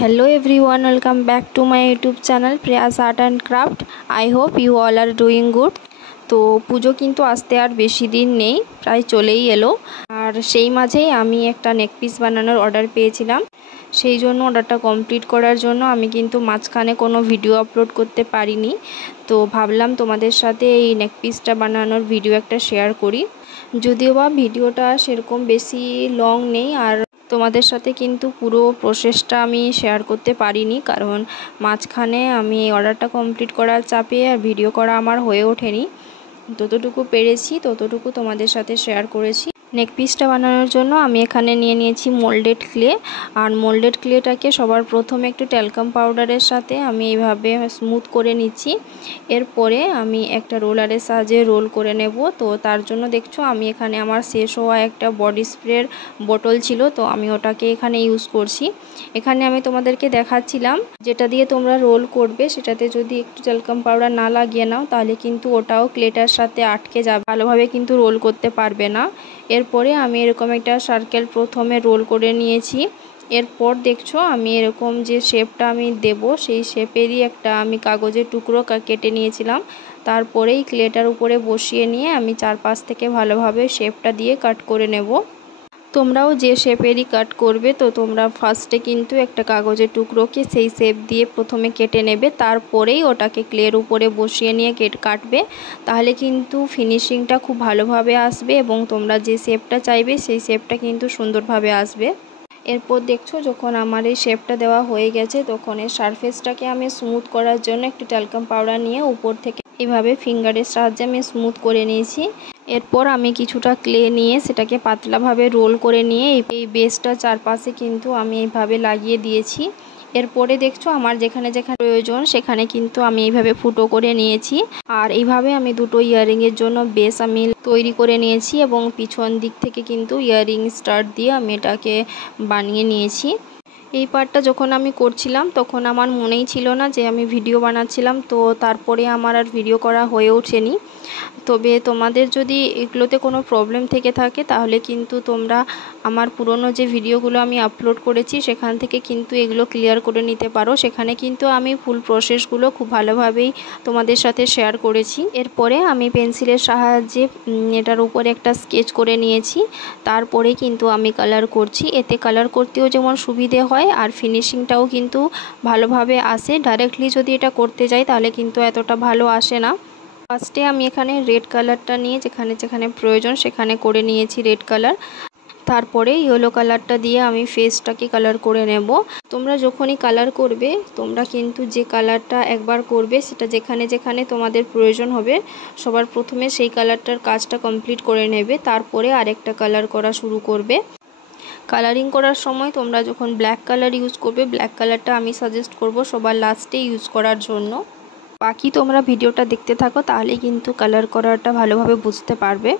Hello everyone, welcome back to my YouTube channel Priyas Art and Craft. I hope you all are doing good. তো পুজো কিন্তু আসতে আর বেশি দিন নেই, প্রায় চলেই এলো। আর সেই মাঝেই আমি একটা নেক পিস বানানোর অর্ডার পেয়েছিলাম। সেই জন্য অর্ডারটা কমপ্লিট করার জন্য আমি কিন্তু মাঝখানে কোনো ভিডিও আপলোড করতে পারিনি। তো ভাবলাম তোমাদের সাথে এই নেক পিসটা বানানোর ভিডিও একটা শেয়ার করি। যদিও বা ভিডিওটা সেরকম বেশি লং নেই, আর তোমাদের সাথে কিন্তু পুরো প্রসেসটা আমি শেয়ার করতে পারিনি, কারণ মাঝখানে আমি এই অর্ডারটা কমপ্লিট করার চাপে আর ভিডিও করা আমার হয়ে ওঠেনি। যতটুকু পেরেছি ততটুকু তোমাদের সাথে শেয়ার করেছি। নেক পিসটা বানানোর জন্য আমি এখানে নিয়ে নিয়েছি মোল্ডেড ক্লে। আর মোল্ডেড ক্লেটাকে সবার প্রথমে একটু ট্যালকাম পাউডারের সাথে আমি এইভাবে স্মুথ করে নিচ্ছি। এরপরে আমি একটা রোলারের সাহায্যে রোল করে নেব। তো তার জন্য দেখছো আমি এখানে আমার শেষ হওয়া একটা বডি স্প্রের বোতল ছিল, তো আমি ওটাকে এখানে ইউজ করছি। এখানে আমি তোমাদেরকে দেখাচ্ছিলাম যেটা দিয়ে তোমরা রোল করবে সেটাতে যদি একটু ট্যালকাম পাউডার না লাগিয়ে নাও তাহলে কিন্তু ওটাও ক্লেটার সাথে আটকে যাবে, ভালোভাবে কিন্তু রোল করতে পারবে না। এরপরে আমি এরকম একটা সার্কেল প্রথমে রোল করে নিয়েছি। এরপর দেখছো আমি এরকম যে শেপটা আমি দেব সেই শেপেরই একটা আমি কাগজের টুকরো কেটে নিয়েছিলাম। তারপরেই ক্লেটার উপরে বসিয়ে নিয়ে আমি চারপাশ থেকে ভালোভাবে শেপটা দিয়ে কাট করে নেব। তোমরাও যে শেপেরই কাট করবে, তো তোমরা ফার্স্টে কিন্তু একটা কাগজের টুকরোকে সেই শেপ দিয়ে প্রথমে কেটে নেবে, তারপরেই ওটাকে ক্লের উপরে বসিয়ে নিয়ে কাটবে। তাহলে কিন্তু ফিনিশিংটা খুব ভালোভাবে আসবে এবং তোমরা যে শেপটা চাইবে সেই শেপটা কিন্তু সুন্দরভাবে আসবে। এরপর দেখছো যখন আমার এই শেপটা দেওয়া হয়ে গেছে তখন এর সারফেসটাকে আমি স্মুথ করার জন্য একটু ট্যালকাম পাউডার নিয়ে উপর থেকে এইভাবে ফিঙ্গারের সাহায্যে আমি স্মুথ করে নিয়েছি। এরপর আমি কিছুটা ক্লে নিয়ে সেটাকে পাতলাভাবে রোল করে নিয়ে এই বেসটা চারপাশে কিন্তু আমি এইভাবে লাগিয়ে দিয়েছি। এরপরে দেখছো আমার যেখানে যেখানে প্রয়োজন সেখানে কিন্তু আমি এইভাবে ফুটো করে নিয়েছি। আর এইভাবে আমি দুটো ইয়াররিংয়ের জন্য বেস আমি তৈরি করে নিয়েছি এবং পিছন দিক থেকে কিন্তু ইয়াররিং স্টার্ট দিয়ে আমি এটাকে বানিয়ে নিয়েছি। এই পার্টটা যখন আমি করছিলাম তখন আমার মনেই ছিল না যে আমি ভিডিও বানাচ্ছিলাম, তো তারপরে আমার আর ভিডিও করা হয়ে ওঠেনি। তবে তোমাদের যদি এগুলোতে কোনো প্রবলেম থেকে থাকে তাহলে কিন্তু তোমরা আমার পুরনো যে ভিডিওগুলো আমি আপলোড করেছি সেখান থেকে কিন্তু এগুলো ক্লিয়ার করে নিতে পারো। সেখানে কিন্তু আমি ফুল প্রসেসগুলো খুব ভালোভাবেই তোমাদের সাথে শেয়ার করেছি। এরপরে আমি পেন্সিলের সাহায্যে এটার উপরে একটা স্কেচ করে নিয়েছি। তারপরে কিন্তু আমি কালার করছি। এতে কালার করতেও যেমন সুবিধে হয় আর ফিনিশিংটাও কিন্তু ভালোভাবে আসে। ডাইরেক্টলি যদি এটা করতে যাই তাহলে কিন্তু এতটা ভালো আসে না। ফার্স্টে আমি এখানে রেড কালারটা নিয়ে যেখানে যেখানে প্রয়োজন সেখানে করে নিয়েছি রেড কালার। তারপরে ইয়েলো কালারটা দিয়ে আমি ফেসটাকে কালার করে নেব। তোমরা যখনই কালার করবে তোমরা কিন্তু যে কালারটা একবার করবে সেটা যেখানে যেখানে তোমাদের প্রয়োজন হবে সবার প্রথমে সেই কালারটার কাজটা কমপ্লিট করে নেবে, তারপরে আরেকটা কালার করা শুরু করবে। কালারিং করার সময় তোমরা যখন ব্ল্যাক কালার ইউজ করবে, ব্ল্যাক কালারটা আমি সাজেস্ট করব সবার লাস্টে ইউজ করার জন্য। বাকি তোমরা ভিডিওটা দেখতে থাকো তাহলে কিন্তু কালার করাটা ভালোভাবে বুঝতে পারবে।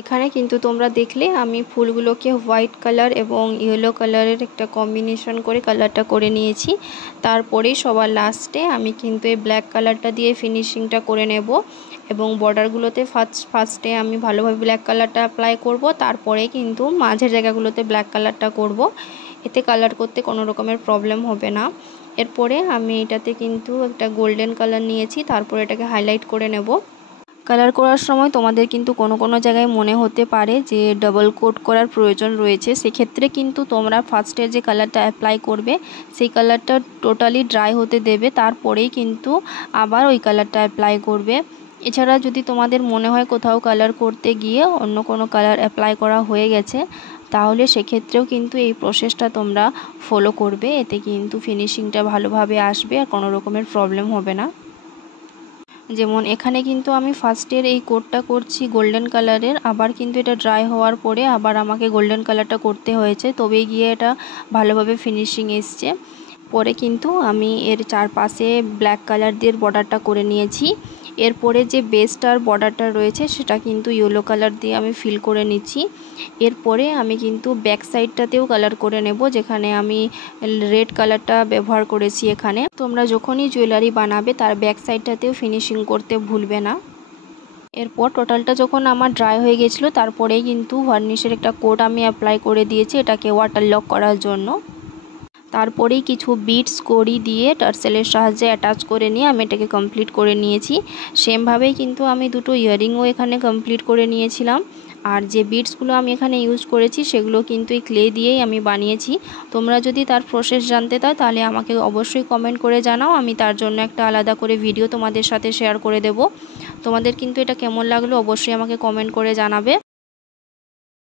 এখানে কিন্তু তোমরা দেখলে আমি ফুলগুলোকে হোয়াইট কালার এবং ইয়েলো কালারের একটা কম্বিনেশন করে কালারটা করে নিয়েছি। তারপরেই সবার লাস্টে আমি কিন্তু এই ব্ল্যাক কালারটা দিয়ে ফিনিশিংটা করে নেব এবং বর্ডারগুলোতে ফার্স্টে আমি ভালোভাবে ব্ল্যাক কালারটা অ্যাপ্লাই করব, তারপরে কিন্তু মাঝের জায়গাগুলোতে ব্ল্যাক কালারটা করব। এতে কালার করতে কোনো রকমের প্রবলেম হবে না। এরপরে আমি এটাতে কিন্তু একটা গোল্ডেন কালার নিয়েছি, তারপরে এটাকে হাইলাইট করে নেব। কালার করার সময় তোমাদের কিন্তু কোনো কোনো জায়গায় মনে হতে পারে যে ডাবল কোট করার প্রয়োজন রয়েছে, সেক্ষেত্রে কিন্তু তোমরা ফার্স্টে যে কালারটা অ্যাপ্লাই করবে সেই কালারটা টোটালি ড্রাই হতে দেবে, তারপরেই কিন্তু আবার ওই কালারটা অ্যাপ্লাই করবে। এছাড়া যদি তোমাদের মনে হয় কোথাও কালার করতে গিয়ে অন্য কোনো কালার অ্যাপ্লাই করা হয়ে গেছে, তাহলে সেক্ষেত্রেও কিন্তু এই প্রসেসটা তোমরা ফলো করবে, এতে কিন্তু ফিনিশিংটা ভালোভাবে আসবে আর কোনো রকমের প্রবলেম হবে না। যেমন এখানে কিন্তু আমি ফার্স্টের এই কোটটা করছি গোল্ডেন কালারের, আবার কিন্তু এটা ড্রাই হওয়ার পরে আবার আমাকে গোল্ডেন কালারটা করতে হয়েছে, তবেই গিয়ে এটা ভালোভাবে ফিনিশিং এসছে। পরে কিন্তু আমি এর চারপাশে ব্ল্যাক কালার দিয়ে বর্ডারটা করে নিয়েছি। এরপরে যে বেসটার বর্ডারটা রয়েছে সেটা কিন্তু ইয়েলো কালার দিয়ে আমি ফিল করে নিচ্ছি। এরপরে আমি কিন্তু ব্যাক সাইডটাতেও কালার করে নেব, যেখানে আমি রেড কালারটা ব্যবহার করেছি। এখানে তোমরা যখনই জুয়েলারি বানাবে তার ব্যাক সাইডটাতেও ফিনিশিং করতে ভুলবে না। এরপর টোটালটা যখন আমার ড্রাই হয়ে গেছিলো, তারপরেই কিন্তু ভার্নিশের একটা কোট আমি অ্যাপ্লাই করে দিয়েছি এটাকে ওয়াটার লক করার জন্য। তারপরেই কিছু বিটস কড়ি দিয়ে টার্সেলের সাহায্যে অ্যাটাচ করে নিয়ে আমি এটাকে কমপ্লিট করে নিয়েছি। সেমভাবেই কিন্তু আমি দুটো ইয়াররিংও এখানে কমপ্লিট করে নিয়েছিলাম। আর যে বিটসগুলো আমি এখানে ইউজ করেছি সেগুলো কিন্তু এই ক্লে দিয়েই আমি বানিয়েছি। তোমরা যদি তার প্রসেস জানতে চাও তাহলে আমাকে অবশ্যই কমেন্ট করে জানাও, আমি তার জন্য একটা আলাদা করে ভিডিও তোমাদের সাথে শেয়ার করে দেব। তোমাদের কিন্তু এটা কেমন লাগলো অবশ্যই আমাকে কমেন্ট করে জানাবে।